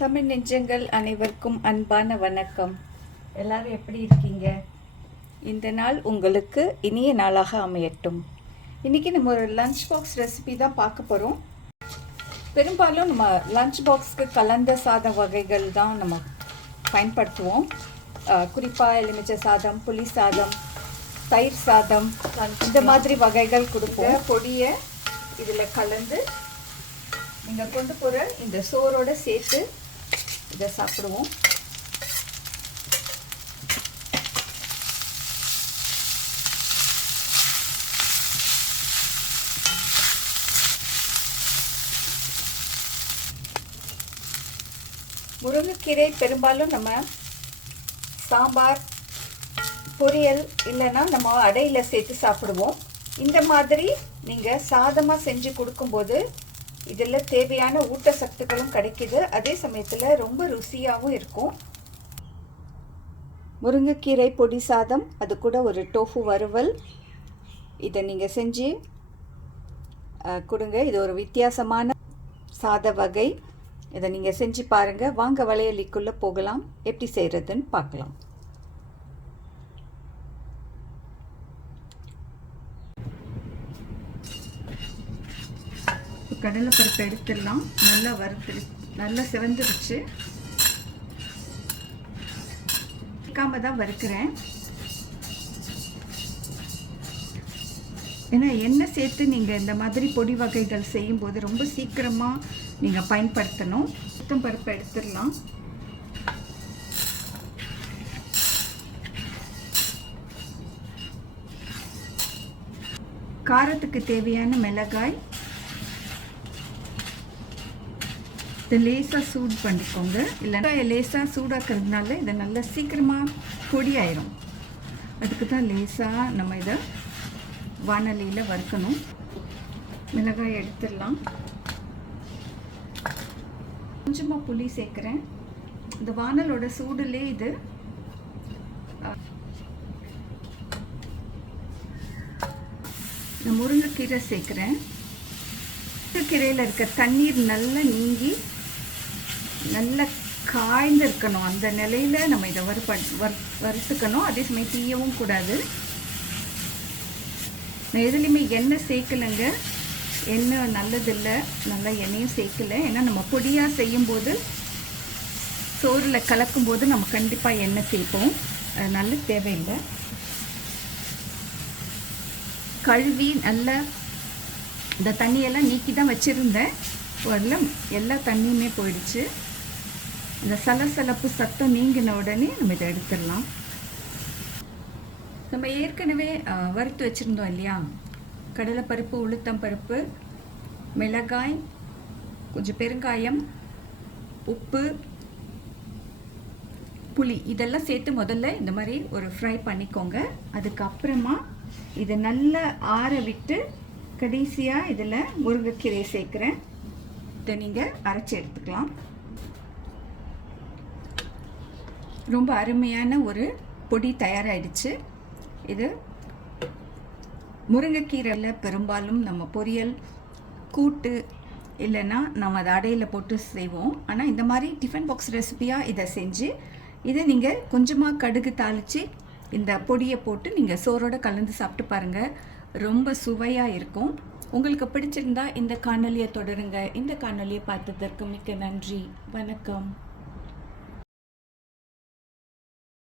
தமிழ் நெஞ்சங்கள் அனைவருக்கும் அன்பான வணக்கம். எல்லாரும் எப்படி இருக்கீங்க? இந்த நாள் உங்களுக்கு இனிய நாளாக அமையட்டும். இன்றைக்கி நம்ம ஒரு லஞ்ச் பாக்ஸ் ரெசிபி தான் பார்க்க போகிறோம். பெரும்பாலும் நம்ம லஞ்ச் பாக்ஸ்க்கு கலந்த சாத வகைகள் தான் நம்ம பயன்படுத்துவோம். குறிப்பாக எலுமிச்சை சாதம், புளி சாதம், தயிர் சாதம், இந்த மாதிரி வகைகள் கொடுப்போம். பொடியை இதில் கலந்து நீங்கள் கொண்டு போகிற இந்த சோறோடு சேர்த்து இதை சாப்பிடுவோம். முருங்கைக்கீரை பெரும்பாலும் நம்ம சாம்பார், பொரியல் இல்லைன்னா நம்ம அடையில் சேர்த்து சாப்பிடுவோம். இந்த மாதிரி நீங்கள் சாதமாக செஞ்சு கொடுக்கும்போது இதில் தேவையான ஊட்டச்சத்துக்களும் கிடைக்கிது. அதே சமயத்தில் ரொம்ப ருசியாகவும் இருக்கும். முருங்கைக்கீரை பொடி சாதம், அது கூட ஒரு டோஃபு வறுவல், இதை நீங்கள் செஞ்சு கொடுங்க. இது ஒரு வித்தியாசமான சாத வகை. இதை நீங்கள் செஞ்சு பாருங்கள். வாங்க வளையலிக்குள்ளே போகலாம், எப்படி செய்கிறதுன்னு பார்க்கலாம். கடலைப்பருப்பு எடுத்துடலாம். நல்லா நல்லா சிவந்துருச்சு. வைக்காம தான் வறுக்கிறேன். ஏன்னா எண்ணெய் சேர்த்து நீங்கள் இந்த மாதிரி பொடி வகைகள் செய்யும்போது ரொம்ப சீக்கிரமாக நீங்கள் பயன்படுத்தணும். உளுத்தம் பருப்பு எடுத்துடலாம். காரத்துக்கு தேவையான மிளகாய் இதை லேசாக சூடு பண்ணிக்கோங்க. இல்லைன்னா லேசாக சூடாக்கிறதுனால இதை நல்லா சீக்கிரமாக பொடி ஆயிரும். அதுக்கு தான் லேசாக நம்ம இதை வானலியில் வறுக்கணும். மிளகாய் எடுத்துடலாம். கொஞ்சமாக புளி சேர்க்குறேன். இந்த வானலோட சூடுலே இது நான் முருங்கைக்கீரை சேர்க்குறேன். முருங்கைக்கீரையில் இருக்க தண்ணீர் நல்லா நீங்கி நல்லா காய்ந்து இருக்கணும். அந்த நிலையில் நம்ம இதை வறுத்துக்கணும். அதே சமயம் தீயவும் கூடாது. நான் எதுலேயுமே எண்ணெய் சேர்க்கலைங்க. எண்ணெய் நல்லதில்லை, நல்லா எண்ணெயும் சேர்க்கலை. ஏன்னா நம்ம பொடியாக செய்யும்போது சோறில் கலக்கும்போது நம்ம கண்டிப்பாக எண்ணெய் சேர்ப்போம். அதனால தேவையில்லை. கழுவி நல்லா இந்த தண்ணியெல்லாம் நீக்கி தான் வச்சுருந்தேன். அதில் எல்லா தண்ணியுமே போயிடுச்சு. இந்த சலசலப்பு சத்தம் நீங்கின உடனே நம்ம இதை எடுத்துடலாம். நம்ம ஏற்கனவே வறுத்து வச்சுருந்தோம் இல்லையா, கடலைப்பருப்பு, உளுத்தம் பருப்பு, மிளகாய், கொஞ்சம் பெருங்காயம், உப்பு, புளி, இதெல்லாம் சேர்த்து முதல்ல இந்த மாதிரி ஒரு ஃப்ரை பண்ணிக்கோங்க. அதுக்கப்புறமா இதை நல்லா ஆற விட்டு கடைசியாக இதில் முருங்கைக்கீரை சேர்க்குறேன். இதை நீங்கள் அரைச்சி எடுத்துக்கலாம். ரொம்ப அருமையான ஒரு பொடி தயாராகிடுச்சு. இது முருங்கைக்கீரையில் பெரும்பாலும் நம்ம பொரியல், கூட்டு இல்லைன்னா நம்ம அதை அடையில் போட்டு செய்வோம். ஆனால் இந்த மாதிரி டிஃபன் பாக்ஸ் ரெசிபியாக இதை செஞ்சு இதை நீங்கள் கொஞ்சமாக கடுகு தாளித்து இந்த பொடியை போட்டு நீங்கள் சோறோடு கலந்து சாப்பிட்டு பாருங்கள். ரொம்ப சுவையாக இருக்கும். உங்களுக்கு பிடிச்சிருந்தா இந்த காணொலியை தொடருங்க. இந்த காணொலியை பார்த்ததற்கு மிக்க நன்றி. வணக்கம்.